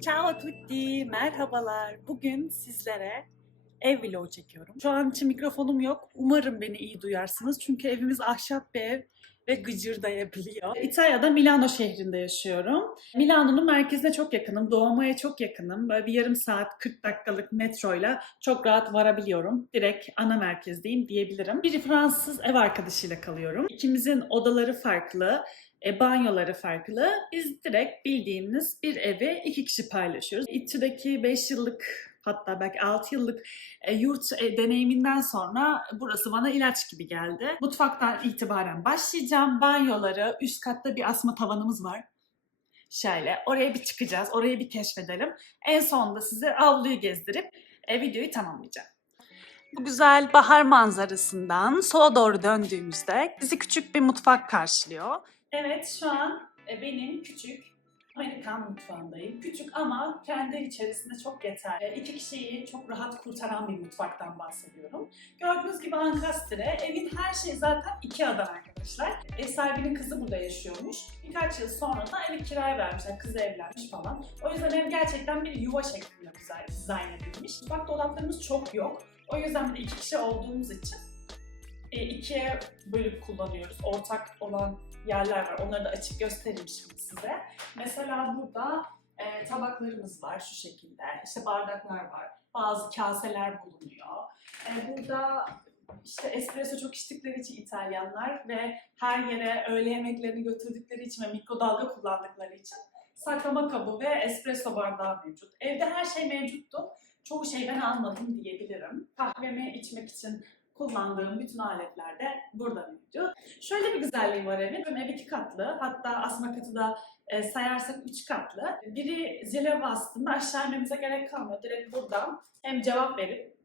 Ciao tutti, merhabalar. Bugün sizlere ev vlogu çekiyorum. Şu an için mikrofonum yok. Umarım beni iyi duyarsınız. Çünkü evimiz ahşap bir ev ve gıcırdayabiliyor. İtalya'da Milano şehrinde yaşıyorum. Milano'nun merkezine çok yakınım. Doğmaya çok yakınım. Böyle bir yarım saat, 40 dakikalık metroyla çok rahat varabiliyorum. Direkt ana merkezdeyim diyebilirim. Bir Fransız ev arkadaşıyla kalıyorum. İkimizin odaları farklı. E, banyoları farklı. Biz direkt bildiğimiz bir evi iki kişi paylaşıyoruz. İTÜ'deki 5 yıllık hatta belki 6 yıllık e, yurt e, deneyiminden sonra burası bana ilaç gibi geldi. Mutfaktan itibaren başlayacağım. Banyoları, üst katta bir asma tavanımız var. Şöyle oraya bir çıkacağız, orayı bir keşfedelim. En sonunda size avluyu gezdirip e, videoyu tamamlayacağım. Bu güzel bahar manzarasından sola doğru döndüğümüzde bizi küçük bir mutfak karşılıyor. Evet şu an e, benim küçük Amerikan mutfağındayım. Küçük ama kendi içerisinde çok yeterli. İki kişiyi çok rahat kurtaran bir mutfaktan bahsediyorum. Gördüğünüz gibi Ankastre. Evin her şeyi zaten Ikea'dan arkadaşlar. Ev sahibinin kızı burada yaşıyormuş. Birkaç yıl sonra da evi kiraya vermişler. Kızı evlenmiş falan. O yüzden ev gerçekten bir yuva şeklinde dizayn edilmiş. Mutfak dolaplarımız çok yok. O yüzden de iki kişi olduğumuz için e, ikiye bölüp kullanıyoruz. Ortak olan yerler var. Onları da açık göstereyim şimdi size. Mesela burada e, tabaklarımız var şu şekilde. İşte bardaklar var. Bazı kaseler bulunuyor. E, burada işte espresso çok içtikleri için İtalyanlar ve her yere öğle yemeklerini götürdükleri için ve mikrodalga kullandıkları için saklama kabı ve espresso bardağı mevcut. Evde her şey mevcuttu. Çoğu şey ben almadım diyebilirim. Kahvemi içmek için kullandığım bütün aletler de burada mevcut. Şöyle bir güzelliği var evin. Ev iki katlı. Hatta asma katı da e, sayarsak üç katlı. Biri zile bastığında aşağı inmemize gerek kalmıyor. Direkt buradan hem cevap verip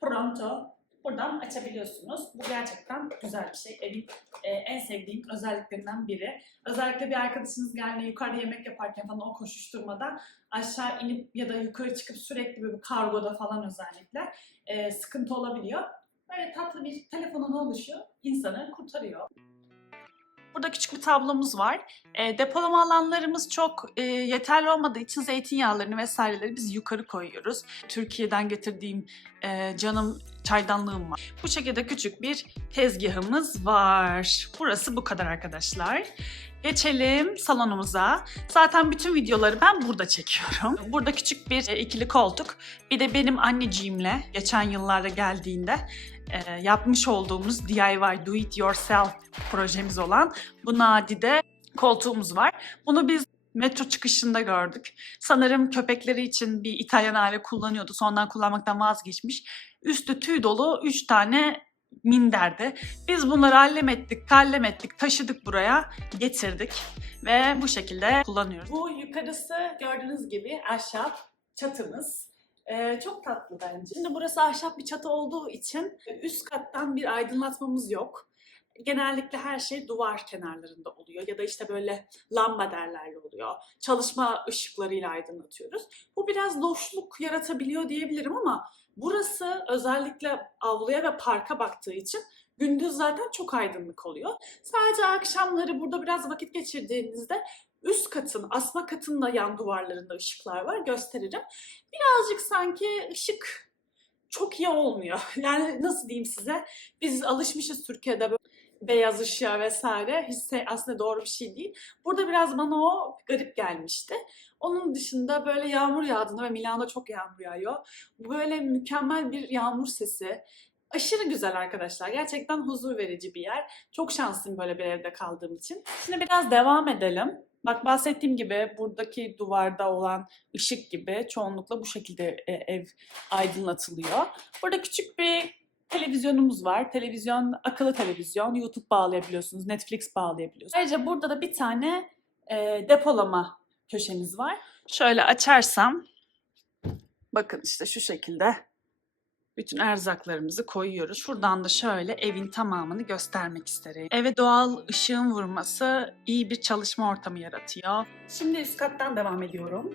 pronto buradan açabiliyorsunuz. Bu gerçekten güzel bir şey. Evin e, en sevdiğim özelliklerinden biri. Özellikle bir arkadaşınız geldiğinde yukarıda yemek yaparken falan o koşuşturmadan aşağı inip ya da yukarı çıkıp sürekli bir kargoda falan özellikle e, sıkıntı olabiliyor. Böyle tatlı bir telefonun oluşu insanı kurtarıyor. Burada küçük bir tablomuz var. E, depolama alanlarımız çok e, yeterli olmadığı için zeytinyağlarını vesaireleri biz yukarı koyuyoruz. Türkiye'den getirdiğim e, canım çaydanlığım var. Bu şekilde küçük bir tezgahımız var. Burası bu kadar arkadaşlar. Geçelim salonumuza. Zaten bütün videoları ben burada çekiyorum. Burada küçük bir e, ikili koltuk. Bir de benim anneciğimle geçen yıllarda geldiğinde e, yapmış olduğumuz DIY Do It Yourself projemiz olan bu nadide koltuğumuz var. Bunu biz metro çıkışında gördük. Sanırım köpekleri için bir İtalyan aile kullanıyordu. Sonradan kullanmaktan vazgeçmiş. Üstü tüy dolu 3 tane minderdi. Biz bunları allem ettik, kallem ettik, taşıdık buraya, getirdik ve bu şekilde kullanıyoruz. Bu yukarısı gördüğünüz gibi ahşap çatımız. Ee, çok tatlı bence. Şimdi burası ahşap bir çatı olduğu için üst kattan bir aydınlatmamız yok. Genellikle her şey duvar kenarlarında oluyor ya da işte böyle lambaderlerle oluyor. Çalışma ışıklarıyla aydınlatıyoruz. Bu biraz loşluk yaratabiliyor diyebilirim ama burası özellikle avluya ve parka baktığı için gündüz zaten çok aydınlık oluyor. Sadece akşamları burada biraz vakit geçirdiğinizde üst katın, asma katın da yan duvarlarında ışıklar var. Gösteririm. Birazcık sanki ışık çok iyi olmuyor. Yani nasıl diyeyim size? Biz alışmışız Türkiye'de böyle beyaz ışığa vesaire. Hiç se- aslında doğru bir şey değil. Burada biraz bana o garip gelmişti. Onun dışında böyle yağmur yağdığında ve Milano'da çok yağmur yağıyor. Böyle mükemmel bir yağmur sesi. Aşırı güzel arkadaşlar. Gerçekten huzur verici bir yer. Çok şanslıyım böyle bir evde kaldığım için. Şimdi biraz devam edelim. Bak bahsettiğim gibi buradaki duvarda olan ışık gibi çoğunlukla bu şekilde e, ev aydınlatılıyor. Burada küçük bir televizyonumuz var. Televizyon, akıllı televizyon. YouTube bağlayabiliyorsunuz, Netflix bağlayabiliyorsunuz. Ayrıca burada da bir tane e, depolama köşemiz var. Şöyle açarsam, bakın işte şu şekilde bütün erzaklarımızı koyuyoruz. Şuradan da şöyle evin tamamını göstermek isterim. Eve doğal ışığın vurması iyi bir çalışma ortamı yaratıyor. Şimdi üst kattan devam ediyorum.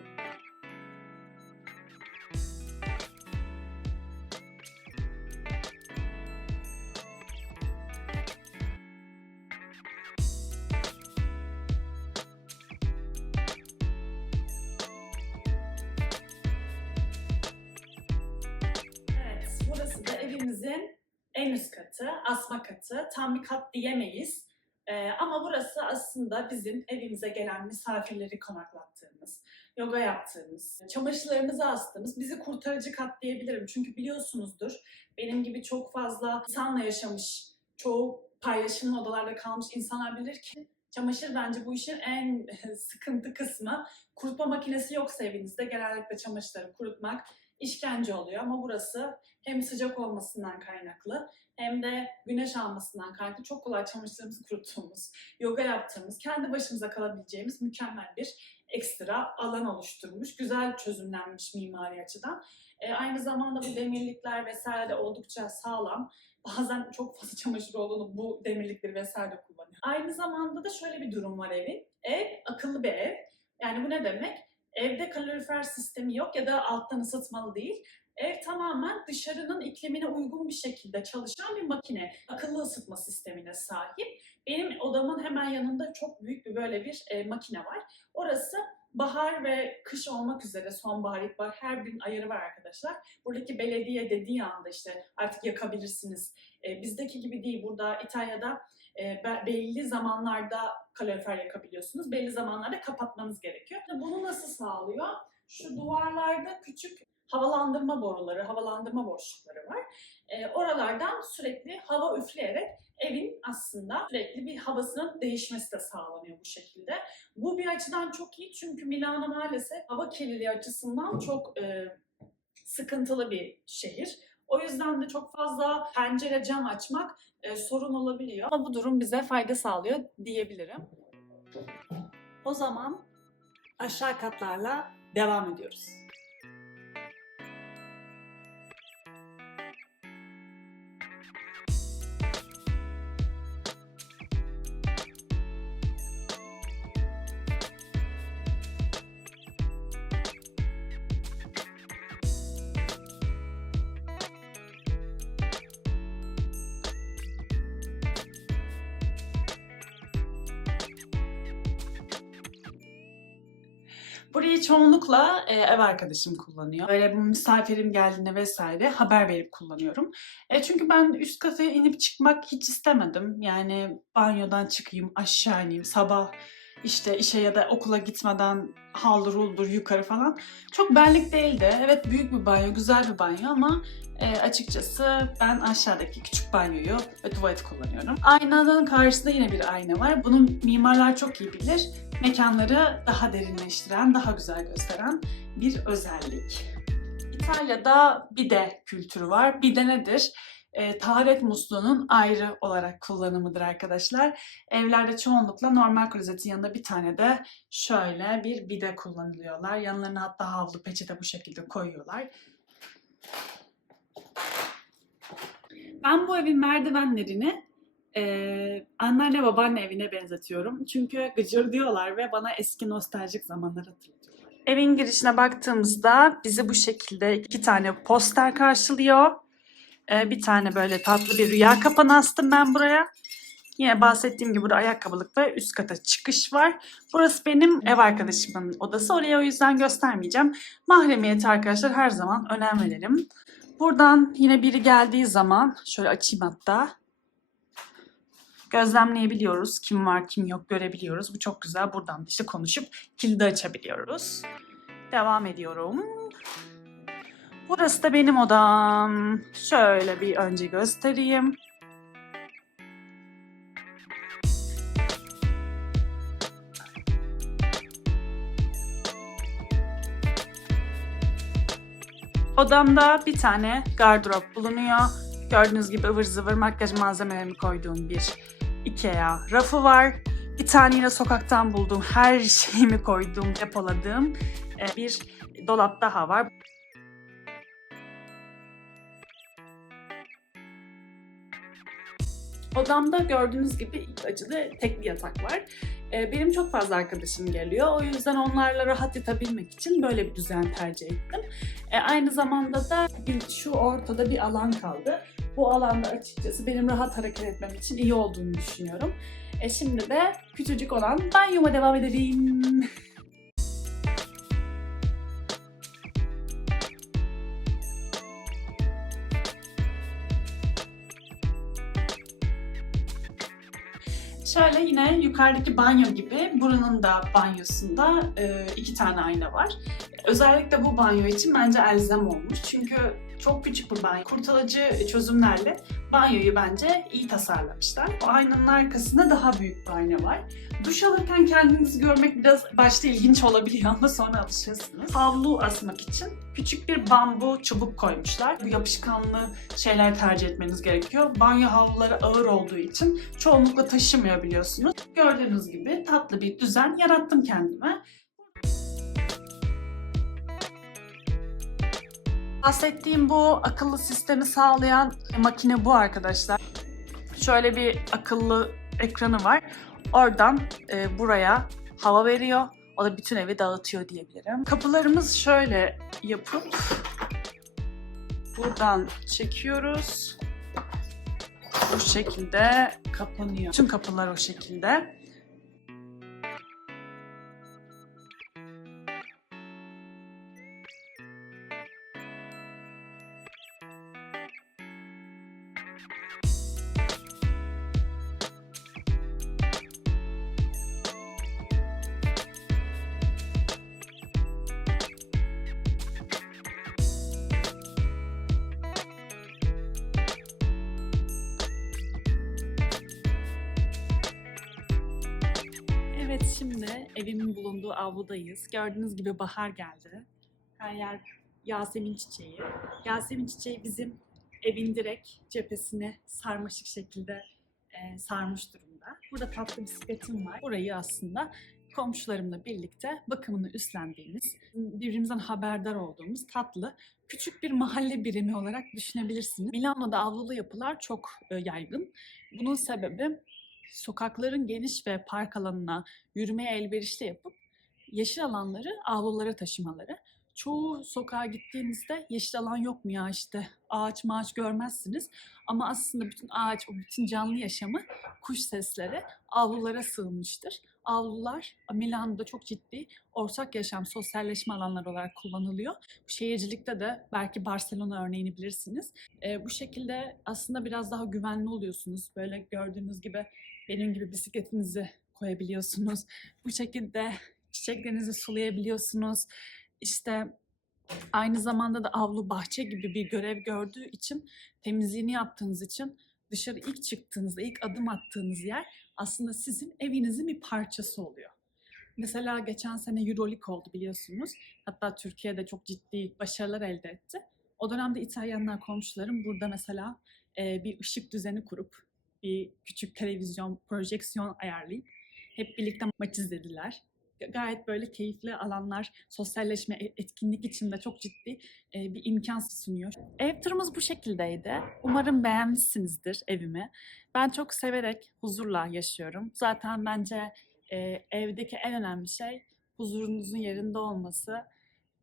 En üst katı, asma katı. Tam bir kat diyemeyiz. Ee, ama burası aslında bizim evimize gelen misafirleri konaklattığımız, yoga yaptığımız, çamaşırlarımızı astığımız, bizi kurtarıcı kat diyebilirim. Çünkü biliyorsunuzdur benim gibi çok fazla insanla yaşamış, çoğu paylaşımlı odalarda kalmış insanlar bilir ki çamaşır bence bu işin en sıkıntı kısmı. Kurutma makinesi yoksa evinizde genellikle çamaşırları kurutmak işkence oluyor ama burası hem sıcak olmasından kaynaklı hem de güneş almasından kaynaklı çok kolay çamaşırlarımızı kuruttuğumuz, yoga yaptığımız, kendi başımıza kalabileceğimiz mükemmel bir ekstra alan oluşturmuş. Güzel çözümlenmiş mimari açıdan. E, aynı zamanda bu demirlikler vesaire de oldukça sağlam. Bazen çok fazla çamaşır olduğunu bu demirlikleri vesaire de kullanıyor. Aynı zamanda da şöyle bir durum var evin. Ev akıllı bir ev. Yani bu ne demek? Evde kalorifer sistemi yok ya da alttan ısıtmalı değil. Ev tamamen dışarının iklimine uygun bir şekilde çalışan bir makine. Akıllı ısıtma sistemine sahip. Benim odamın hemen yanında çok büyük bir böyle bir e, makine var. Orası bahar ve kış olmak üzere sonbahar, ilkbahar her birinin ayarı var arkadaşlar. Buradaki belediye dediği anda işte artık yakabilirsiniz. E, bizdeki gibi değil. Burada İtalya'da e, be- belli zamanlarda kalorifer yakabiliyorsunuz. Belli zamanlarda kapatmanız gerekiyor. Bunu nasıl sağlıyor? Şu duvarlarda küçük havalandırma boruları, havalandırma boşlukları var. E, oralardan sürekli hava üfleyerek evin aslında sürekli bir havasının değişmesi de sağlanıyor bu şekilde. Bu bir açıdan çok iyi çünkü Milano maalesef hava kirliliği açısından çok e, sıkıntılı bir şehir. O yüzden de çok fazla pencere cam açmak e, sorun olabiliyor. Ama bu durum bize fayda sağlıyor diyebilirim. O zaman aşağı katlarla devam ediyoruz. Burayı çoğunlukla e, ev arkadaşım kullanıyor. Böyle misafirim geldiğinde vesaire haber verip kullanıyorum. E, çünkü ben üst kata inip çıkmak hiç istemedim. Yani banyodan çıkayım, aşağı ineyim, sabah işte işe ya da okula gitmeden haldır uldur yukarı falan. Çok benlik değildi. Evet büyük bir banyo, güzel bir banyo ama e, açıkçası ben aşağıdaki küçük banyoyu ve tuvaleti kullanıyorum. Aynanın karşısında yine bir ayna var. Bunu mimarlar çok iyi bilir mekanları daha derinleştiren, daha güzel gösteren bir özellik. İtalya'da bide kültürü var. Bide nedir? E, taharet musluğunun ayrı olarak kullanımıdır arkadaşlar. Evlerde çoğunlukla normal klozetin yanında bir tane de şöyle bir bide kullanılıyorlar. Yanlarına hatta havlu peçete bu şekilde koyuyorlar. Ben bu evin merdivenlerini ee, anneanne babaanne evine benzetiyorum. Çünkü gıcır diyorlar ve bana eski nostaljik zamanları hatırlatıyorlar. Evin girişine baktığımızda bizi bu şekilde iki tane poster karşılıyor. Ee, bir tane böyle tatlı bir rüya kapanı astım ben buraya. Yine bahsettiğim gibi burada ayakkabılık ve üst kata çıkış var. Burası benim ev arkadaşımın odası. Oraya o yüzden göstermeyeceğim. Mahremiyete arkadaşlar her zaman önem verelim. Buradan yine biri geldiği zaman şöyle açayım hatta gözlemleyebiliyoruz. Kim var kim yok görebiliyoruz. Bu çok güzel. Buradan da işte konuşup kilidi açabiliyoruz. Devam ediyorum. Burası da benim odam. Şöyle bir önce göstereyim. Odamda bir tane gardırop bulunuyor. Gördüğünüz gibi ıvır zıvır makyaj malzemelerimi koyduğum bir Ikea rafı var. Bir tane yine sokaktan bulduğum her şeyimi koyduğum, depoladığım e, bir dolap daha var. Odamda gördüğünüz gibi ilk acılı tekli yatak var. E, Benim çok fazla arkadaşım geliyor. O yüzden onlarla rahat yatabilmek için böyle bir düzen tercih ettim. E, Aynı zamanda da bir, şu ortada bir alan kaldı. Bu alanda açıkçası benim rahat hareket etmem için iyi olduğunu düşünüyorum. E şimdi de küçücük olan banyoma devam edelim. Şöyle yine yukarıdaki banyo gibi buranın da banyosunda e, iki tane ayna var. Özellikle bu banyo için bence elzem olmuş. Çünkü çok küçük bir banyo. Kurtarıcı çözümlerle banyoyu bence iyi tasarlamışlar. O aynanın arkasında daha büyük ayna var. Duş alırken kendinizi görmek biraz başta ilginç olabiliyor ama sonra alışırsınız. Havlu asmak için küçük bir bambu çubuk koymuşlar. Bu yapışkanlı şeyler tercih etmeniz gerekiyor. Banyo havluları ağır olduğu için çoğunlukla taşımıyor biliyorsunuz. Gördüğünüz gibi tatlı bir düzen yarattım kendime. Bahsettiğim bu akıllı sistemi sağlayan makine bu arkadaşlar. Şöyle bir akıllı ekranı var. Oradan e, buraya hava veriyor. O da bütün evi dağıtıyor diyebilirim. Kapılarımız şöyle yapıp buradan çekiyoruz. Bu şekilde kapanıyor. Tüm kapılar o şekilde. Şimdi evimin bulunduğu avludayız. Gördüğünüz gibi bahar geldi. Her yer Yasemin çiçeği. Yasemin çiçeği bizim evin direkt cephesini sarmaşık şekilde e, sarmış durumda. Burada tatlı bisikletim var. Burayı aslında komşularımla birlikte bakımını üstlendiğimiz, birbirimizden haberdar olduğumuz tatlı küçük bir mahalle birimi olarak düşünebilirsiniz. Milano'da avlulu yapılar çok e, yaygın. Bunun sebebi sokakların geniş ve park alanına yürümeye elverişli yapıp yeşil alanları avlulara taşımaları. Çoğu sokağa gittiğinizde yeşil alan yok mu ya işte ağaç mağaç görmezsiniz. Ama aslında bütün ağaç, o bütün canlı yaşamı, kuş sesleri avlulara sığınmıştır. Avlular Milano'da çok ciddi ortak yaşam, sosyalleşme alanları olarak kullanılıyor. Bu şehircilikte de belki Barcelona örneğini bilirsiniz. Ee, bu şekilde aslında biraz daha güvenli oluyorsunuz. Böyle gördüğünüz gibi benim gibi bisikletinizi koyabiliyorsunuz. Bu şekilde çiçeklerinizi sulayabiliyorsunuz. İşte aynı zamanda da avlu bahçe gibi bir görev gördüğü için temizliğini yaptığınız için dışarı ilk çıktığınızda, ilk adım attığınız yer aslında sizin evinizin bir parçası oluyor. Mesela geçen sene Euroleague oldu biliyorsunuz. Hatta Türkiye'de çok ciddi başarılar elde etti. O dönemde İtalyanlar komşularım burada mesela bir ışık düzeni kurup bir küçük televizyon, projeksiyon ayarlayıp hep birlikte maç izlediler. Gayet böyle keyifli alanlar, sosyalleşme, e- etkinlik için de çok ciddi e, bir imkan sunuyor. Ev turumuz bu şekildeydi. Umarım beğenmişsinizdir evimi. Ben çok severek, huzurla yaşıyorum. Zaten bence e, evdeki en önemli şey huzurunuzun yerinde olması.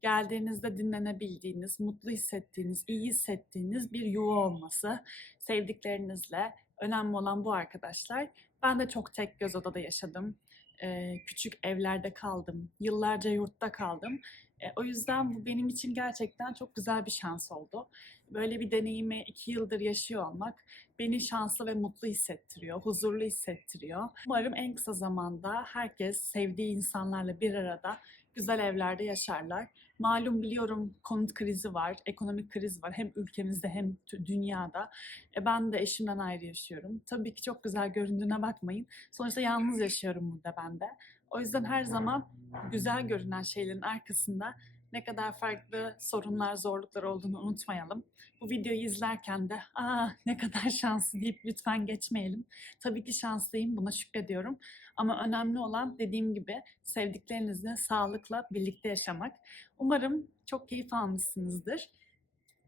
Geldiğinizde dinlenebildiğiniz, mutlu hissettiğiniz, iyi hissettiğiniz bir yuva olması. Sevdiklerinizle. Önemli olan bu arkadaşlar. Ben de çok tek göz odada yaşadım. Ee, küçük evlerde kaldım. Yıllarca yurtta kaldım. E, o yüzden bu benim için gerçekten çok güzel bir şans oldu. Böyle bir deneyimi iki yıldır yaşıyor olmak beni şanslı ve mutlu hissettiriyor, huzurlu hissettiriyor. Umarım en kısa zamanda herkes sevdiği insanlarla bir arada güzel evlerde yaşarlar. Malum biliyorum konut krizi var, ekonomik kriz var hem ülkemizde hem dünyada. E ben de eşimden ayrı yaşıyorum. Tabii ki çok güzel göründüğüne bakmayın. Sonuçta yalnız yaşıyorum burada ben de. O yüzden her zaman güzel görünen şeylerin arkasında ne kadar farklı sorunlar, zorluklar olduğunu unutmayalım. Bu videoyu izlerken de aa ne kadar şanslı deyip lütfen geçmeyelim. Tabii ki şanslıyım, buna şükrediyorum. Ama önemli olan dediğim gibi sevdiklerinizle sağlıkla birlikte yaşamak. Umarım çok keyif almışsınızdır.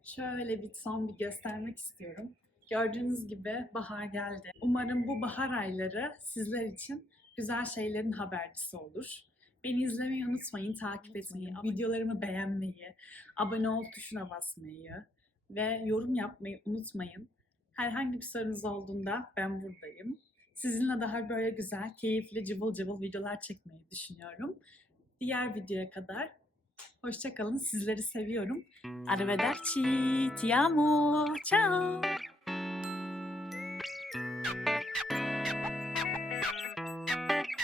Şöyle bir son bir göstermek istiyorum. Gördüğünüz gibi bahar geldi. Umarım bu bahar ayları sizler için güzel şeylerin habercisi olur. Beni izlemeyi unutmayın, takip etmeyi, videolarımı beğenmeyi, abone ol tuşuna basmayı ve yorum yapmayı unutmayın. Herhangi bir sorunuz olduğunda ben buradayım. Sizinle daha böyle güzel, keyifli, cıvıl cıvıl videolar çekmeyi düşünüyorum. Diğer videoya kadar hoşçakalın. Sizleri seviyorum. Arrivederci, ti amo, ciao.